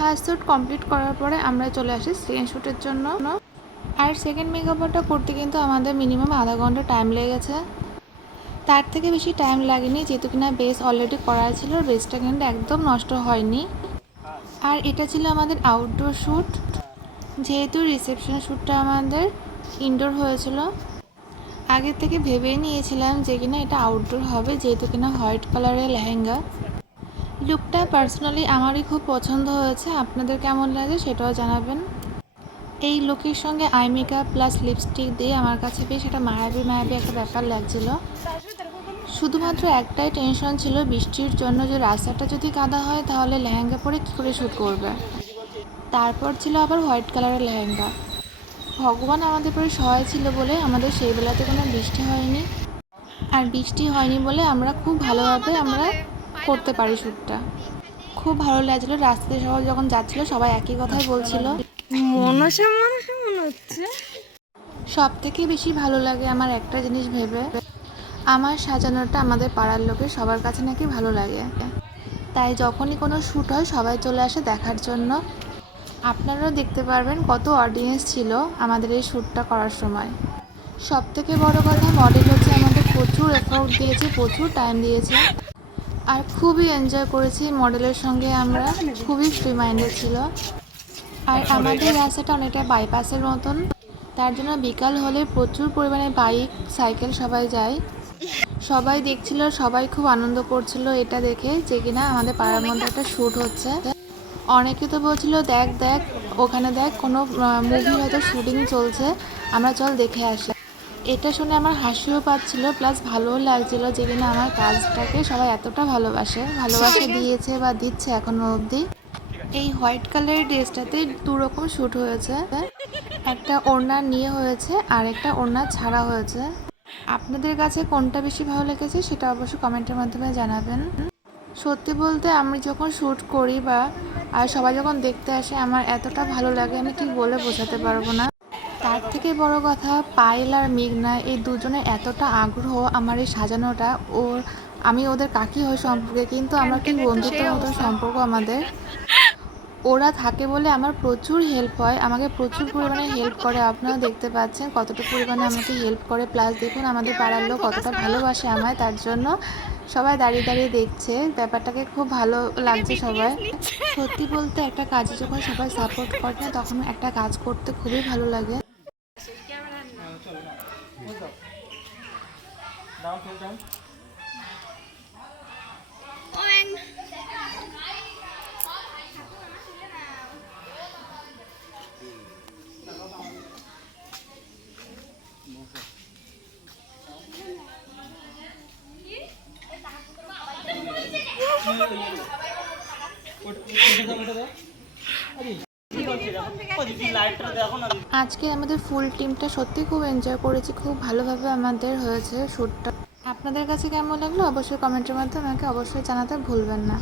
First shoot complete করার পরে আমরা চলে আসি সেকেন্ড শ্যুটের জন্য। আর সেকেন্ড মেকআপটা করতে কিন্তু আমাদের মিনিমাম আধা ঘন্টা টাইম লেগেছে, তার থেকে বেশি টাইম লাগেনি, যেহেতু কিনা বেস অলরেডি করা ছিল। বেসটা কিন্তু একদম নষ্ট হয়নি। আর এটা ছিল আমাদের আউটডোর শ্যুট, যেহেতু রিসেপশন শ্যুটটা আমাদের ইনডোর হয়েছিল। আগে থেকে ভেবেই নিয়েছিলাম যে কিনা এটা আউটডোর হবে, যেহেতু কিনা হোয়াইট কালারের লেহেঙ্গা। লুকটা পার্সোনালি আমারই খুব পছন্দ হয়েছে, আপনাদের কেমন লাগে সেটাও জানাবেন। এই লুকের সঙ্গে আই মেকআপ প্লাস লিপস্টিক দিয়ে আমার কাছে বেশ একটা মায়াবী একটা ব্যাপার লাগছিল। শুধুমাত্র একটাই টেনশন ছিল বৃষ্টির জন্য, যে রাস্তাটা যদি কাদা হয় তাহলে লেহেঙ্গা পরে কী করে শ্যুট করবে। তারপর ছিল আবার হোয়াইট কালারের লেহেঙ্গা। ভগবান আমাদের পরে সহায় ছিল বলে আমাদের সেই বেলাতে কোনো বৃষ্টি হয়নি। আর বৃষ্টি হয়নি বলে আমরা খুব ভালোভাবে করতে পারি শ্যুটটা। খুব ভালো লাগছিলো। রাস্তাতে সবাই যখন যাচ্ছিলো সবাই একই কথাই বলছিল, মনে হচ্ছে। সব থেকে বেশি ভালো লাগে আমার একটা জিনিস ভেবে, আমার সাজানোটা আমাদের পাড়ার লোকের সবার কাছে নাকি ভালো লাগে। তাই যখনই কোনো শ্যুট হয় সবাই চলে আসে দেখার জন্য। আপনারাও দেখতে পারবেন কত অডিয়েন্স ছিল আমাদের এই শ্যুটটা করার সময়। সব থেকে বড় কথা, মডেল হচ্ছে আমাদের প্রচুর এফোর্ট দিয়েছে, প্রচুর টাইম দিয়েছে। আর খুবই এনজয় করেছি মডেলের সঙ্গে আমরা, খুবই ফ্রি মাইন্ডেড ছিল। আর আমাদের রাস্তাটা অনেকটা বাইপাসের মতন, তার জন্য বিকাল হলে প্রচুর পরিমাণে বাইক সাইকেল সবাই যায়। সবাই দেখছিল, সবাই খুব আনন্দ করছিল এটা দেখে যে কিনা আমাদের পাড়ার মধ্যে একটা শ্যুট হচ্ছে। অনেকে তো বলছিল দেখ দেখ ওখানে দেখ কোনো মুভি হয়তো শুটিং চলছে, আমরা চল দেখে আসি। এটা শুনে আমার হাসিও পাচ্ছিল, প্লাস ভালোও লাগছিল যে কিনা আমার কাজটাকে সবাই এতটা ভালোবাসে দিয়েছে বা দিচ্ছে এখনো অবধি। এই হোয়াইট কালারের ড্রেসটাতে দুরকম শ্যুট হয়েছে, একটা ওড়না নিয়ে হয়েছে আর একটা ওড়না ছাড়া হয়েছে। আপনাদের কাছে কোনটা বেশি ভালো লেগেছে সেটা অবশ্যই কমেন্টের মাধ্যমে জানাবেন। সত্যি বলতে আমি যখন শ্যুট করি আর সবাই যখন দেখতে আসে আমার এতটা ভালো লাগে আমি ঠিক বলে বোঝাতে পারবো না। তার থেকে বড় কথা, পায়েল আর মেঘনা এই দুজনের এতটা আগ্রহ আমার এই সাজানোটা। আমি ওদের কাকি হই সম্পর্কে, কিন্তু আমরা ঠিক বন্ধুত্বের মতো সম্পর্ক আমাদের। ওরা থাকে বলে আমার প্রচুর হেল্প হয়, আমাকে প্রচুর পরিমাণে হেল্প করে। আপনারা দেখতে পাচ্ছেন কতটা পরিমাণে আমাকে হেল্প করে, প্লাস দেখুন আমাদের পাড়ার লোক কতটা ভালোবাসে আমায়। তার জন্য সবাই দাঁড়িয়ে দাঁড়িয়ে দেখছে, ব্যাপারটাকে খুব ভালো লাগছে সবাই। সত্যি বলতে একটা কাজে যখন সবাই সাপোর্ট করে না, তখন একটা কাজ করতে খুবই ভালো লাগে। আজকে আমাদের ফুল টিমটা সত্যি খুব এনজয় করেছি, খুব ভালোভাবে আমাদের হয়েছে শ্যুটটা। আপনাদের কাছে কেমন লাগলো অবশ্যই কমেন্টের মাধ্যমে আমাকে অবশ্যই জানাতে ভুলবেন না।